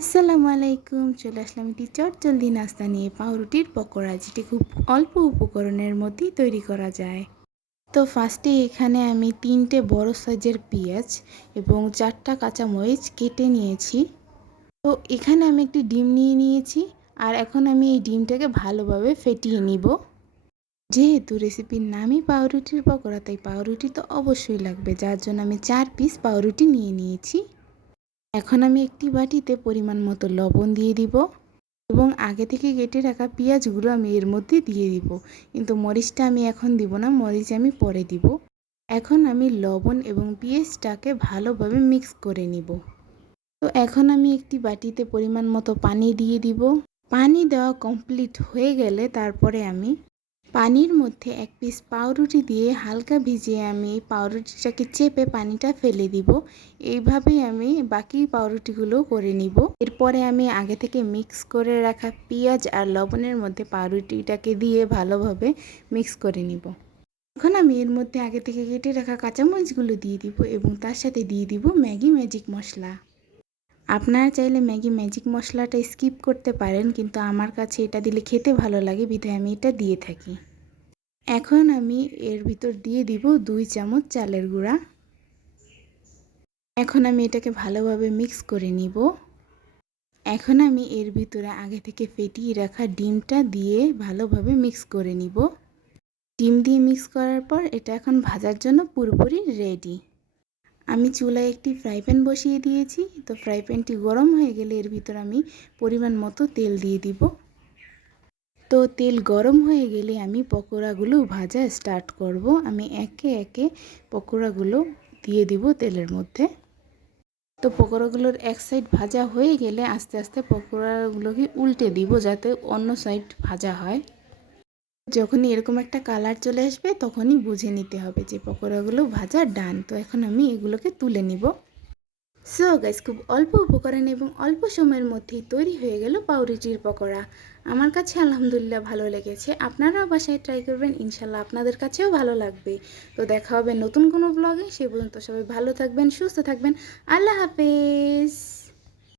আসসালামু আলাইকুম। চলে আসলাম একটি চটজলদি নাস্তা নিয়ে, পাউরুটির পকোড়া, যেটি খুব অল্প উপকরণের মধ্যেই তৈরি করা যায়। তো ফার্স্টে এখানে আমি 3টে বড় সাইজের পেঁয়াজ এবং 4টা কাঁচামরিচ কেটে নিয়েছি। তো এখানে আমি একটি ডিম নিয়ে নিয়েছি, আর এখন আমি এই ডিমটাকে ভালোভাবে ফেটিয়ে নিব। যেহেতু রেসিপির নামই পাউরুটির পকোড়া, তাই পাউরুটি তো অবশ্যই লাগবে, যার জন্য আমি 4 পিস পাউরুটি নিয়ে নিয়েছি। এখন আমি একটি বাটিতে পরিমাণ মতো লবণ দিয়ে দিব এবং আগে থেকে কেটে রাখা পেঁয়াজগুলো আমি এর মধ্যে দিয়ে দিব, কিন্তু মরিচটা আমি এখন দিব না, মরিচ আমি পরে দিব। এখন আমি লবণ এবং পেঁয়াজটাকে ভালোভাবে মিক্স করে নিব। তো এখন আমি একটি বাটিতে পরিমাণ মতো পানি দিয়ে দিব। পানি দেওয়া কমপ্লিট হয়ে গেলে তারপরে আমি পানির মধ্যে 1 পিস পাউরুটি দিয়ে হালকা ভিজিয়ে আমি পাউরুটিটাকে চেপে পানিটা ফেলে দিব। এইভাবেই আমি বাকি পাউরুটিগুলো করে নিব। এরপরে আমি আগে থেকে মিক্স করে রাখা পেঁয়াজ আর লবণের মধ্যে পাউরুটিটাকে দিয়ে ভালোভাবে মিক্স করে নিব। এখন আমি এর মধ্যে আগে থেকে কেটে রাখা কাঁচামরিচগুলো দিয়ে দিব এবং তার সাথে দিয়ে দিব ম্যাগি ম্যাজিক মশলা। আপনারা চাইলে ম্যাগি ম্যাজিক মশলাটা স্কিপ করতে পারেন, কিন্তু আমার কাছে এটা দিলে খেতে ভালো লাগে, বিধায় আমি এটা দিয়ে থাকি। এখন আমি এর ভিতর দিয়ে দিব 2 চামচ চালের গুঁড়া। এখন আমি এটাকে ভালোভাবে মিক্স করে নিব। এখন আমি এর ভিতরে আগে থেকে ফেটিয়ে রাখা ডিমটা দিয়ে ভালোভাবে মিক্স করে নিব। ডিম দিয়ে মিক্স করার পর এটা এখন ভাজার জন্য পুরোপুরি রেডি। আমি চুলায় একটি ফ্রাই প্যান বসিয়ে দিয়েছি। তো ফ্রাই প্যানটি গরম হয়ে গেলে এর ভিতর আমি পরিমাণ মতো তেল দিয়ে দিব। তো তেল গরম হয়ে গেলে আমি পকোড়াগুলো ভাজা স্টার্ট করব। আমি একে একে পকোড়াগুলো দিয়ে দিব তেলের মধ্যে। তো পকোড়াগুলোর এক সাইড ভাজা হয়ে গেলে আস্তে আস্তে পকোড়াগুলোকে উল্টে দিব, যাতে অন্য সাইড ভাজা হয়। যখনই এরকম একটা কালার চলে আসবে তখনই বুঝে নিতে হবে যে পকোড়াগুলো ভাজা ডান। তো এখন আমি এগুলোকে তুলে নিব। সো গাইস, খুব অল্প উপকরণ এবং অল্প সময়ের মধ্যেই তৈরি হয়ে গেল পাউরুটির পকোড়া। আমার কাছে আলহামদুলিল্লাহ ভালো লেগেছে। আপনারাও বাসায় ট্রাই করবেন, ইনশাল্লাহ আপনাদের কাছেও ভালো লাগবে। তো দেখা হবে নতুন কোনো ব্লগে। সে পর্যন্ত সবাই ভালো থাকবেন, সুস্থ থাকবেন। আল্লাহ হাফেজ।